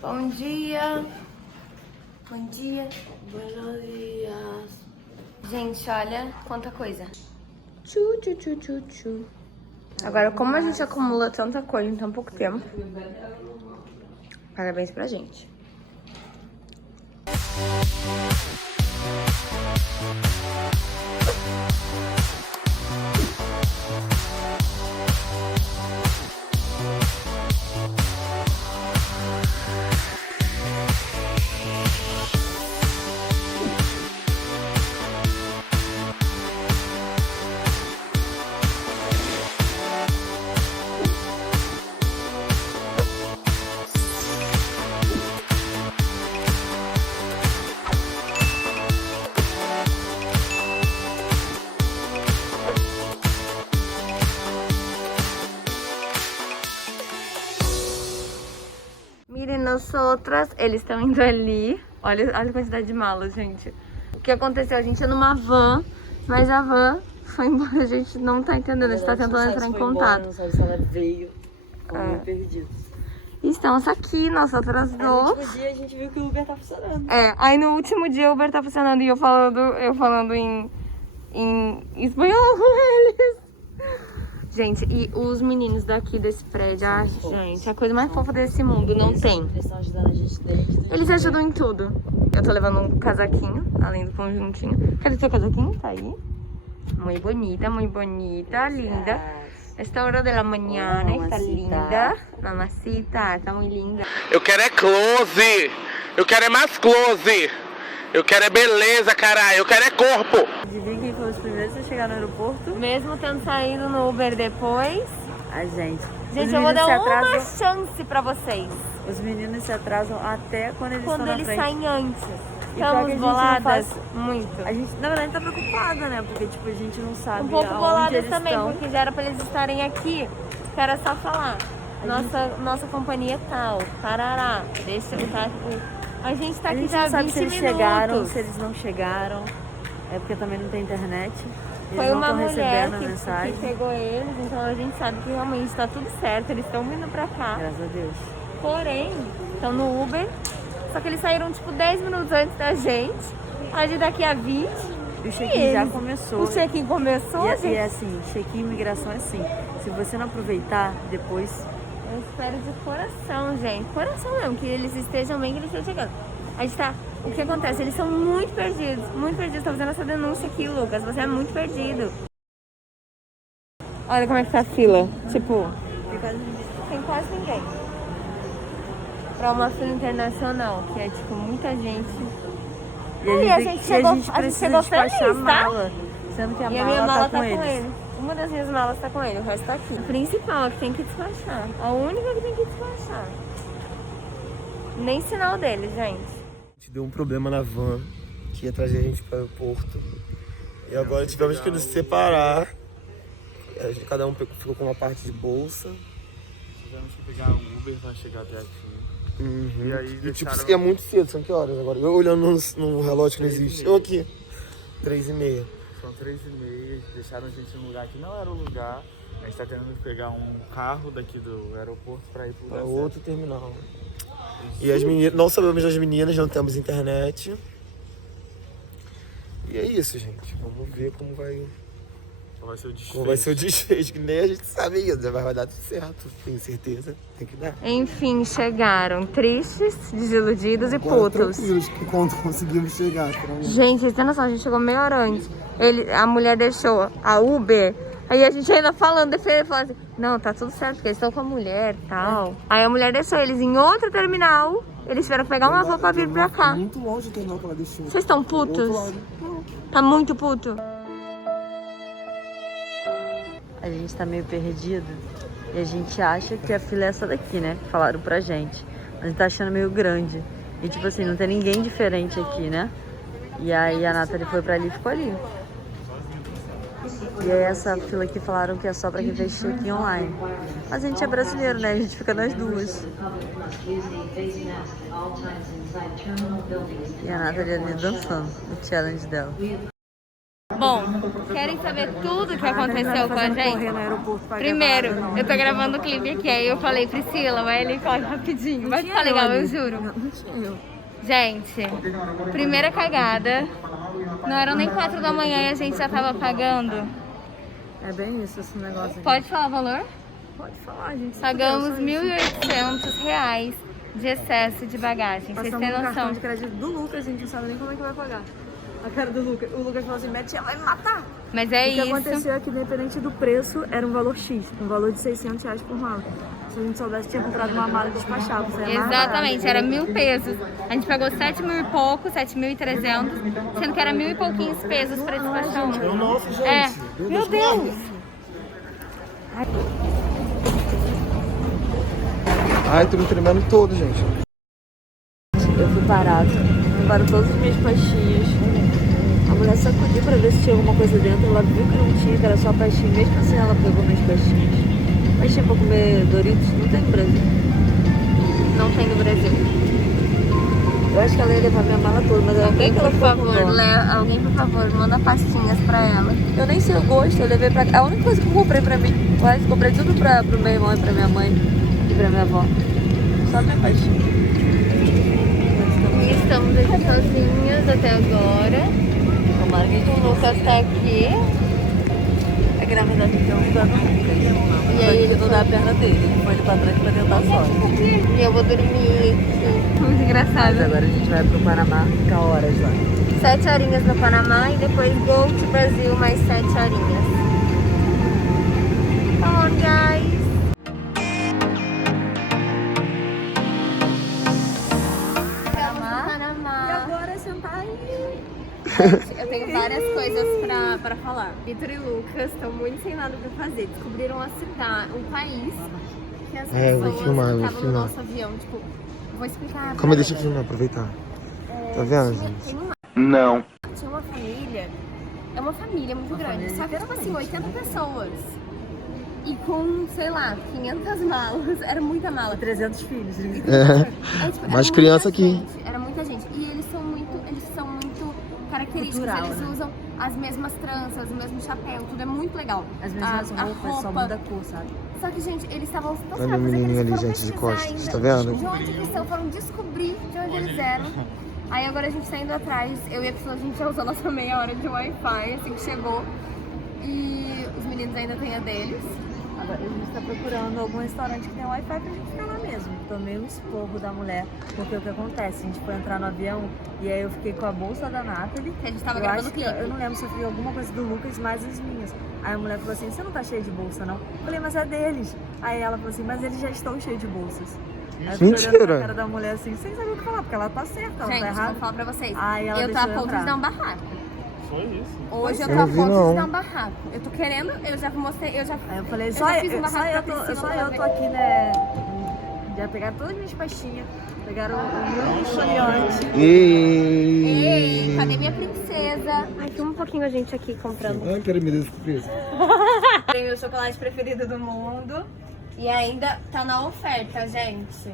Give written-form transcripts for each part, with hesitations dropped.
Bom dia. Bom dia. Buenos dias. Gente, olha quanta coisa. Tchu, tchu, tchu, tchu, tchu. Agora, como a gente acumula tanta coisa em tão pouco tempo, parabéns pra gente. Mirem nós outras, eles estão indo ali. Olha a quantidade de malas, gente. O que aconteceu? A gente ia numa van, mas a van foi embora. A gente não tá entendendo, a gente tá tentando entrar em contato. Não sabe se ela veio. Ficamos perdidos. Estamos aqui, nossa, atrasou. No último dia a gente viu que o Uber tá funcionando. Aí no último dia o Uber tá funcionando e eu falando em espanhol com eles. Gente, e os meninos daqui desse prédio, gente, a coisa mais fofa desse mundo, não tem. Eles estão ajudando a gente desde... Eles ajudam em tudo. Eu tô levando um casaquinho, além do conjuntinho. Cadê seu casaquinho? Tá aí. Muito bonita, linda. Esta hora da manhã está linda. Mamacita, tá muito linda. Eu quero é close. Eu quero é mais close. Eu quero é beleza, caralho. Eu quero é corpo. Adivinha quem foi os primeiros a chegar no aeroporto? Mesmo tendo saído no Uber depois. A gente. Gente, eu vou dar uma chance pra vocês. Os meninos se atrasam até quando eles estão na frente. Saem antes. E pior que a Estamos gente boladas não faz... muito. A gente, na verdade, tá preocupada, né? Porque, tipo, a gente não sabe Um pouco aonde boladas eles também, estão. porque já era pra eles estarem aqui. Que era só falar. Nossa companhia é tal. Tarará. Deixa eu estar aqui. A gente tá aqui já há 20 minutos. A gente não sabe se eles chegaram, se eles não chegaram. É porque também não tem internet. Eles Foi não uma estão mulher recebendo a mensagem. que pegou eles, então a gente sabe que realmente tá tudo certo. Eles estão vindo pra cá. Graças a Deus. Porém, estão no Uber. Só que eles saíram tipo 10 minutos antes da gente. A gente daqui a 20. E o check-in já começou. O check-in começou, e, gente? E é assim, check-in e imigração é assim. Se você não aproveitar, depois... Eu espero de coração, gente. Coração mesmo, que eles estejam bem, que eles estejam chegando. A gente tá... O que acontece? Eles são muito perdidos. Muito perdidos. Tô fazendo essa denúncia aqui, Lucas. Você é muito perdido. Olha como é que tá a fila. Tipo... Tem quase ninguém. Pra uma fila internacional, que é tipo muita gente. E a gente chegou despachar feliz, a mala. Sendo que a minha mala tá com eles. Uma das minhas malas tá com ele, o resto tá aqui. O principal é que tem que despachar. A única que tem que despachar. Nem sinal dele, gente. Deu um problema na van que ia trazer a gente para o aeroporto. E agora tivemos que nos separar. Cada um ficou com uma parte de bolsa. Tivemos que pegar um Uber para chegar até aqui. E aí E deixaram... tipo, isso aqui é muito cedo, são que horas agora? Eu olhando no relógio que não existe. Eu aqui, 3h30. São 3h30, deixaram a gente num lugar que não era o lugar. A gente tá tentando pegar um carro daqui do aeroporto para ir pro lugar É certo. outro terminal. E as meninas, não sabemos das meninas, não temos internet. E é isso, gente. Vamos ver como vai Vai ser o desfecho. como vai ser o desfecho, que nem a gente sabe ainda, mas vai dar tudo certo, tenho certeza, tem que dar. Enfim, chegaram. Tristes, desiludidos e putos. Tranquilos, que quando conseguimos chegar. Gente, vocês têm noção, a gente chegou meia hora antes. A mulher deixou a Uber. Aí a gente ainda falando, ele falou assim, não, tá tudo certo, porque eles estão com a mulher e tal. Aí a mulher deixou eles em outro terminal. Eles tiveram que pegar uma van pra vir pra cá. Muito longe do terminal que ela deixou. Vocês estão putos? Outro lado. Tá muito puto? A gente tá meio perdido. E a gente acha que a fila é essa daqui, né? Falaram pra gente. Mas a gente tá achando meio grande. E tipo assim, não tem ninguém diferente aqui, né? E aí a Nathalie foi pra ali e ficou ali. E aí essa fila aqui falaram que é só pra quem fez check-in online. Mas a gente é brasileiro, né? A gente fica nas duas. E a Nathalie ali dançando o challenge dela. Bom, querem saber tudo o que aconteceu com a gente? no aeroporto pra Primeiro, gravar. eu tô gravando o clipe aqui, aí eu falei, Priscila, vai ali e corre rapidinho. Vai ficar legal, eu juro. Não tinha eu. Gente, primeira cagada. Não eram nem 4 da manhã e a gente já tava pagando. É bem isso, esse negócio aqui. Pode falar o valor? Pode falar, gente. Pagamos R$ 1.800 de excesso de bagagem. Vocês Passamos têm no cartão noção? de crédito do Lucas, a gente não sabe nem como é que vai pagar. A cara do Lucas. O Lucas falou assim, Beth, ela vai me matar. Mas é O que isso. aconteceu é que, independente do preço, era um valor X. Um valor de R$600 por mala. Se a gente soubesse, tinha comprado uma mala e despachava. Exatamente, era 1.000 pesos. A gente pagou 7.000 e pouco, 7.300, sendo que era 1.000 e pouquinhos pesos pra despachar um. Nossa, gente. É. Meu Deus! Ai, tô me tremendo todo, gente. Eu fui parado. Levaram todas as minhas pastinhas. A mulher sacudiu pra ver se tinha alguma coisa dentro. Ela viu que não tinha, que era só pastinha. Mesmo assim, ela pegou minhas pastinhas. Pastinha pra comer Doritos não tem no Brasil. Não tem no Brasil. Eu acho que ela ia levar minha mala toda, mas ela Alguém, que ela por ficou com favor, dó. alguém, por favor, manda pastinhas pra ela. Eu nem sei o gosto, eu levei pra cá. A única coisa que eu comprei pra mim. Eu comprei tudo pro meu irmão e pra minha mãe e pra minha avó. Só minha pastinha. E estamos aqui sozinhas até agora. Tomara que a gente O Lucas tá aqui. É que na verdade eu tô usando o Lucas. E aí ele não dá a perna dele. Ele foi ali pra trás pra tentar sorte. E eu vou dormir aqui. Muito engraçado. Mas agora a gente vai pro Panamá, ficar horas lá. 7 horinhas no Panamá e depois go to Brasil mais 7 horinhas. Come on, guys! Panamá. E agora sentar aí. Eu tenho várias coisas pra falar. Vitor e Lucas estão muito sem nada pra fazer. Descobriram a cidade, um país que as É, eu vou pessoas filmar, eu vou estavam no filmar. nosso avião. Tipo, vou explicar. Calma aí, deixa eu filmar, aproveitar. Tá vendo, gente? Não. Tinha uma família, é uma família muito grande, só que tipo assim, 80 pessoas. E com, sei lá, 500 malas, era muita mala. 300 filhos. É. Tipo, era Mais muita criança aqui. gente, era muita gente. E eles são muito característicos, Cultural, eles né? usam as mesmas tranças, o mesmo chapéu, tudo é muito legal. As mesmas a roupas, só roupa. muda a cor, sabe? Só que, gente, eles estavam tão Olha o rápidos, é que menininho eles ali, foram gente, de pesquisar costas. ainda Tá vendo? de onde que estão, foram descobrir de onde eles eram. Aí agora a gente tá indo atrás, eu e a pessoa, a gente já usou nossa meia hora de Wi-Fi, assim que chegou. E os meninos ainda têm a deles. Agora a gente tá procurando algum restaurante que tenha Wi-Fi pra gente ficar lá mesmo. Tomei um esporro da mulher, porque o que acontece? A gente foi entrar no avião e aí eu fiquei com a bolsa da Nathalie. Que a gente tava Eu gravando acho que, clipe. eu não lembro se eu fiz alguma coisa do Lucas, mais as minhas. Aí a mulher falou assim, você não tá cheio de bolsa, não? Eu falei, mas é deles. Aí ela falou assim, mas eles já estão cheios de bolsas. Aí eu fiquei olhando Mentira. pra cara da mulher assim, sem saber o que falar, porque ela tá certa, ela Gente, tá vou errada. falar pra vocês. Aí ela Eu tô a deixou eu ponto de entrar. dar um barraco. Só isso. Hoje eu Eu tô a não vi, ponto não. de dar um barraco. Eu tô querendo, eu já mostrei, eu já... Aí eu falei, eu só já fiz um eu, barraco pra Priscila só pra eu ver. tô aqui, né? Já pegaram todas as minhas pastinhas, pegaram o meu esfoliante. Ei, cadê E... minha princesa? Ai, filma um pouquinho a gente aqui comprando. Ai, quero me dar surpresa. Tem o meu chocolate preferido do mundo. E ainda tá na oferta, gente.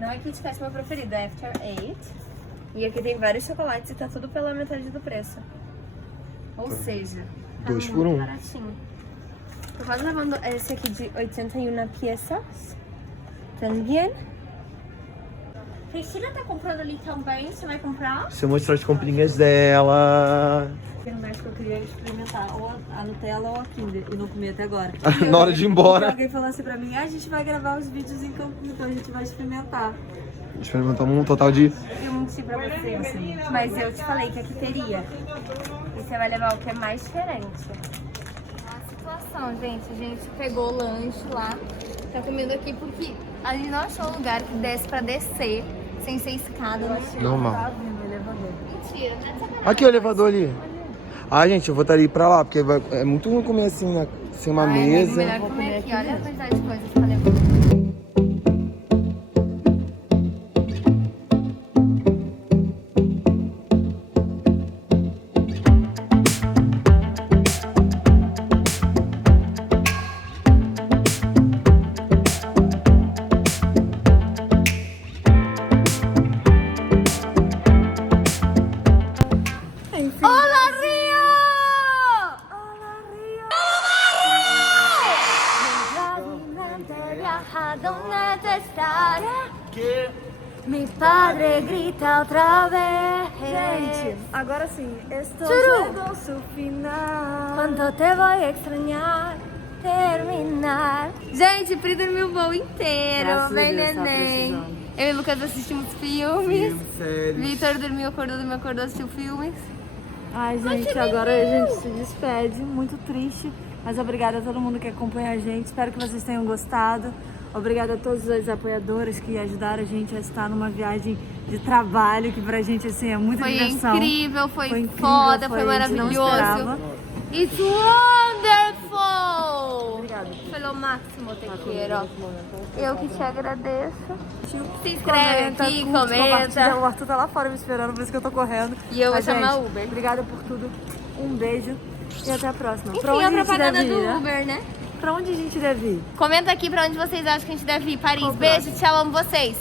Não é Kit Kat meu preferido, é After Eight. E aqui tem vários chocolates e tá tudo pela metade do preço. Ou seja, tá 2 por muito 1. baratinho. Tô quase levando esse aqui de 81 piezas. Também. Priscila tá comprando ali também, você vai comprar? Deixa eu mostrar as comprinhas dela. Porque no México eu queria experimentar ou a Nutella ou a Kinder e não comi até agora. Na hora de ir E embora. alguém falou assim pra mim, a gente vai gravar os vídeos em Cancún, então a gente vai experimentar. Experimentamos um total de... Eu menti pra você, assim. Mas eu te falei que aqui teria. E você vai levar o que é mais diferente. A situação, gente. A gente pegou o lanche lá. Tá comendo aqui porque a gente não achou lugar que desse pra descer sem ser escada. Né? Normal. Tá vindo o elevador. Mentira, não é sacanagem. Aqui o elevador ali. Ah, gente, eu vou estar ali pra lá, porque é muito ruim comer assim, né? Sem uma Ai, mesa. Melhor comer aqui. Olha a quantidade de coisas pra levar. para Que? mi padre grita outra vez. Gente, agora sim, estou Churu. chegando ao final. Quando te voy a extrañar, terminar. Gente, Pri dormiu o voo inteiro. Graças a Bem Deus, tá neném. precisando. Eu e o Lucas assistimos filmes. Sério. Vitor dormiu, acordou, assistiu filmes. Ai, gente, agora a gente se despede. Muito triste, mas obrigada a todo mundo que acompanha a gente. Espero que vocês tenham gostado. Obrigada a todos os apoiadores que ajudaram a gente a estar numa viagem de trabalho, que pra gente, assim, é muita Foi diversão. incrível, foi incrível, foda, foi a gente não esperava. maravilhoso. It's wonderful! Obrigada. Foi o máximo, te quero. Eu que te agradeço. Se inscreve Comenta, aqui, curte, compartilha. comenta. O Arthur tá lá fora me esperando, por isso que eu tô correndo. E eu vou Mas, chamar gente, Uber. Obrigada por tudo. Um beijo e até a próxima. Enfim, pra onde a a gente propaganda deve do ir, né? Uber, né? Pra onde a gente deve ir? Comenta aqui pra onde vocês acham que a gente deve ir. Paris, Qual beijo, tchau, amo vocês.